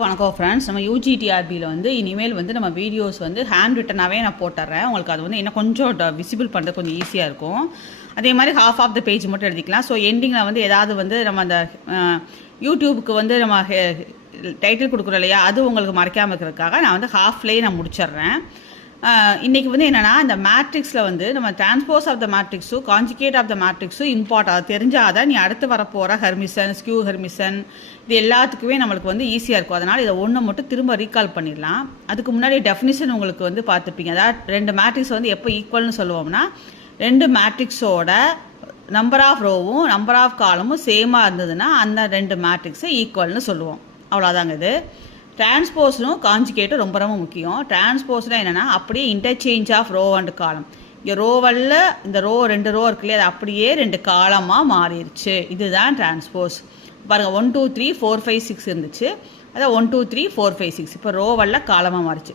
வணக்கம் ஃப்ரெண்ட்ஸ். நம்ம யூஜிடிஆர்பியில் இனிமேல் நம்ம வீடியோஸ் ஹேண்ட் ரிட்டனாகவே நான் போட்டுறேன். உங்களுக்கு அது இன்னும் கொஞ்சம் விசிபிள் பண்ணுறது கொஞ்சம் ஈஸியாக இருக்கும். அதே மாதிரி ஹாஃப் ஆஃப் த பேஜ் மட்டும் எழுதிக்கலாம். ஸோ எண்டிங்கில் ஏதாவது நம்ம அந்த யூடியூபுக்கு நம்ம டைட்டில் கொடுக்குறோம் இல்லையா, அது உங்களுக்கு மறைக்காமல் இருக்கிறதுக்காக நான் ஹாஃப்லேயே நான் முடிச்சிடுறேன். இன்றைக்கி என்னென்னா, இந்த மேட்ரிக்ஸில் நம்ம டிரான்ஸ்போஸ் ஆஃப் த மேட்ரிக்ஸும் கான்ஜுகேட் ஆஃப் த மேட்ரிக்ஸும் இம்பார்ட். அது தெரிஞ்சால் தான் நீ அடுத்து வரப்போகிற ஹெர்மிசன், ஸ்கியூ ஹெர்மிசன், இது எல்லாத்துக்குமே நம்மளுக்கு ஈஸியாக இருக்கும். அதனால் இதை ஒன்று மட்டும் திரும்ப ரீகால் பண்ணிடலாம். அதுக்கு முன்னாடி டெஃபினிஷன் உங்களுக்கு பார்த்துருப்பீங்க. அதாவது ரெண்டு மேட்ரிக்ஸ் எப்போ ஈக்குவல்னு சொல்லுவோம்னா, ரெண்டு மேட்ரிக்ஸோட நம்பர் ஆஃப் ரோவும் நம்பர் ஆஃப் காலமும் சேமாக இருந்ததுன்னா அந்த ரெண்டு மேட்ரிக்ஸை ஈக்குவல்னு சொல்லுவோம். அவ்வளோதாங்க. இது டிரான்ஸ்போஸும் கான்ஜுகேட்டும் ரொம்ப ரொம்ப முக்கியம். டிரான்ஸ்போஸ்னால் என்னென்னா, அப்படியே இன்டர்சேஞ்ச் ஆஃப் ரோ அண்ட் காலம். இங்கே ரோவல்ல இந்த ரெண்டு ரோ இருக்கு இல்லையா, அது அப்படியே ரெண்டு காலமாக மாறிடுச்சு. இதுதான் டிரான்ஸ்போஸ். பாருங்கள், 1 2 3 4 5 6 இருந்துச்சு. அதான் 1 2 3 4 5 6 இப்போ ரோவல்ல காலமாக மாறிச்சு.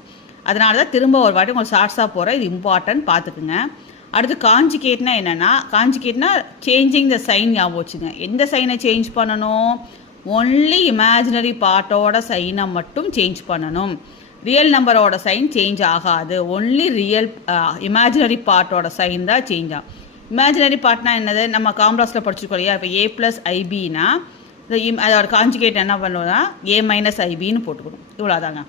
அதனால தான் திரும்ப ஒரு வாட்டி உங்களுக்கு ஷார்ட்ஸாக போகிறேன். இது இம்பார்ட்டன்ட், பார்த்துக்குங்க. அடுத்து கான்ஜுகேட்னா என்னென்னா, கான்ஜுகேட்னா சேஞ்சிங் த சைன். ஞாபகம் வச்சுங்க. எந்த சைனை சேஞ்ச் பண்ணணும்? ஒன்லி இமேஜினரி பார்ட்டோட சைனை மட்டும் சேஞ்ச் பண்ணணும். ரியல் நம்பரோட சைன் சேஞ்ச் ஆகாது. ஒன்லி இமேஜினரி பார்ட்டோட சைன் தான் சேஞ்ச் ஆகும். இமேஜினரி பார்ட்னா என்னது? நம்ம காம்ப்ளெக்ஸில் படிச்சுக்கோ இல்லையா. இப்போ A + IBனா அதோட கான்ஜுகேட் என்ன பண்ணுவோம்னா A - IBன்னு போட்டுக்கணும். இவ்வளோதாங்க.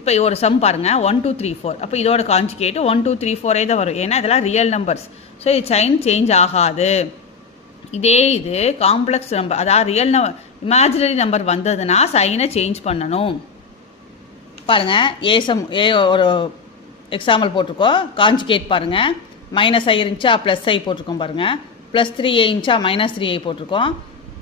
இப்போ ஒரு சம் பாருங்கள், 1 2 3 4. அப்போ இதோட கான்ஜுகேட் 1 2 3 4 தான் வரும். ஏன்னா இதெல்லாம் ரியல் நம்பர்ஸ். ஸோ இது சைன் சேஞ்ச் ஆகாது. இது காம்ப்ளெக்ஸ் நம்பர், அதாவது ரியல் இமேஜினரி நம்பர் வந்ததுன்னா சைனை சேஞ்ச் பண்ணணும். பாருங்கள், ஏ ஒரு எக்ஸாம்பிள் போட்டிருக்கோம். கான்ஜுகேட் பாருங்கள், -i இருந்துச்சா +i போட்டிருக்கோம். பாருங்கள், +3a இருந்துச்சா -3a போட்டிருக்கோம்.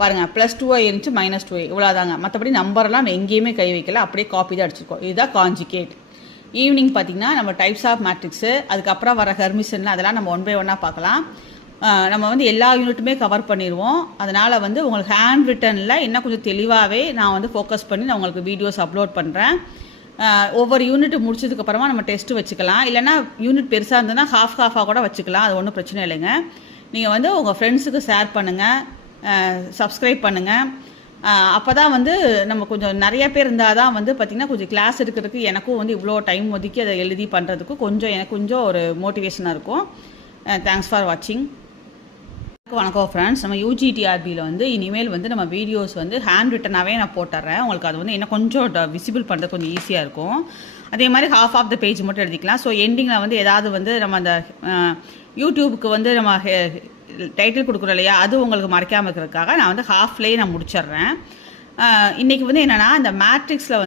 பாருங்கள், +2i இருந்துச்சு -2i. இவ்வளோதாங்க. மற்றபடி நம்பர்லாம் எங்கேயுமே கை வைக்கல, அப்படியே காப்பி தான் அடிச்சிருக்கோம். இதுதான் கான்ஜுகேட். ஈவினிங் பார்த்திங்கன்னா நம்ம டைப்ஸ் ஆஃப் மேட்ரிக்ஸு, அதுக்கப்புறம் வர ஹெர்மிசன், அதெல்லாம் நம்ம 1 by 1 பார்க்கலாம். நம்ம எல்லா யூனிட்டுமே கவர் பண்ணிடுவோம். அதனால் உங்களுக்கு ஹேண்ட் ரிட்டனில் இன்னும் கொஞ்சம் தெளிவாகவே நான் ஃபோக்கஸ் பண்ணி நான் உங்களுக்கு வீடியோஸ் அப்லோட் பண்ணுறேன். ஒவ்வொரு யூனிட் முடிச்சதுக்கப்புறமா நம்ம டெஸ்ட்டு வச்சுக்கலாம். இல்லைனா யூனிட் பெருசாக இருந்ததுன்னா ஹாஃபாக கூட வச்சுக்கலாம். அது ஒன்றும் பிரச்சனை இல்லைங்க. நீங்கள் உங்கள் ஃப்ரெண்ட்ஸுக்கு ஷேர் பண்ணுங்கள், சப்ஸ்கிரைப் பண்ணுங்கள். அப்போ தான் நம்ம கொஞ்சம் நிறைய பேர் இருந்தால் தான் பார்த்திங்கன்னா கொஞ்சம் கிளாஸ் எடுக்கிறதுக்கு எனக்கும் இவ்வளோ டைம் ஒதுக்கி அதை எழுதி பண்ணுறதுக்கு எனக்கு கொஞ்சம் ஒரு மோட்டிவேஷனாக இருக்கும். தேங்க்ஸ் ஃபார் வாட்சிங். வணக்கம் ஃப்ரெண்ட்ஸ். நம்ம யூஜிடிஆர்பியில் இனிமேல் நம்ம வீடியோஸ் ஹேண்ட் ரிட்டனாகவே நான் போட்டுறேன். உங்களுக்கு அது இன்னும் கொஞ்சம் விசிபிள் பண்ணுறது கொஞ்சம் ஈஸியாக இருக்கும். அதே மாதிரி ஹாஃப் ஆஃப் த பேஜ் மட்டும் எழுதிக்கலாம். ஸோ எண்டிங்கில் ஏதாவது நம்ம அந்த யூடியூபுக்கு நம்ம டைட்டில் கொடுக்குறோம் இல்லையா, அது உங்களுக்கு மறைக்காமல் இருக்கிறதுக்காக நான் ஹாஃப்லேயே நான் முடிச்சிடுறேன். இன்றைக்கி என்னென்னா, இந்த மேட்ரிக்ஸில்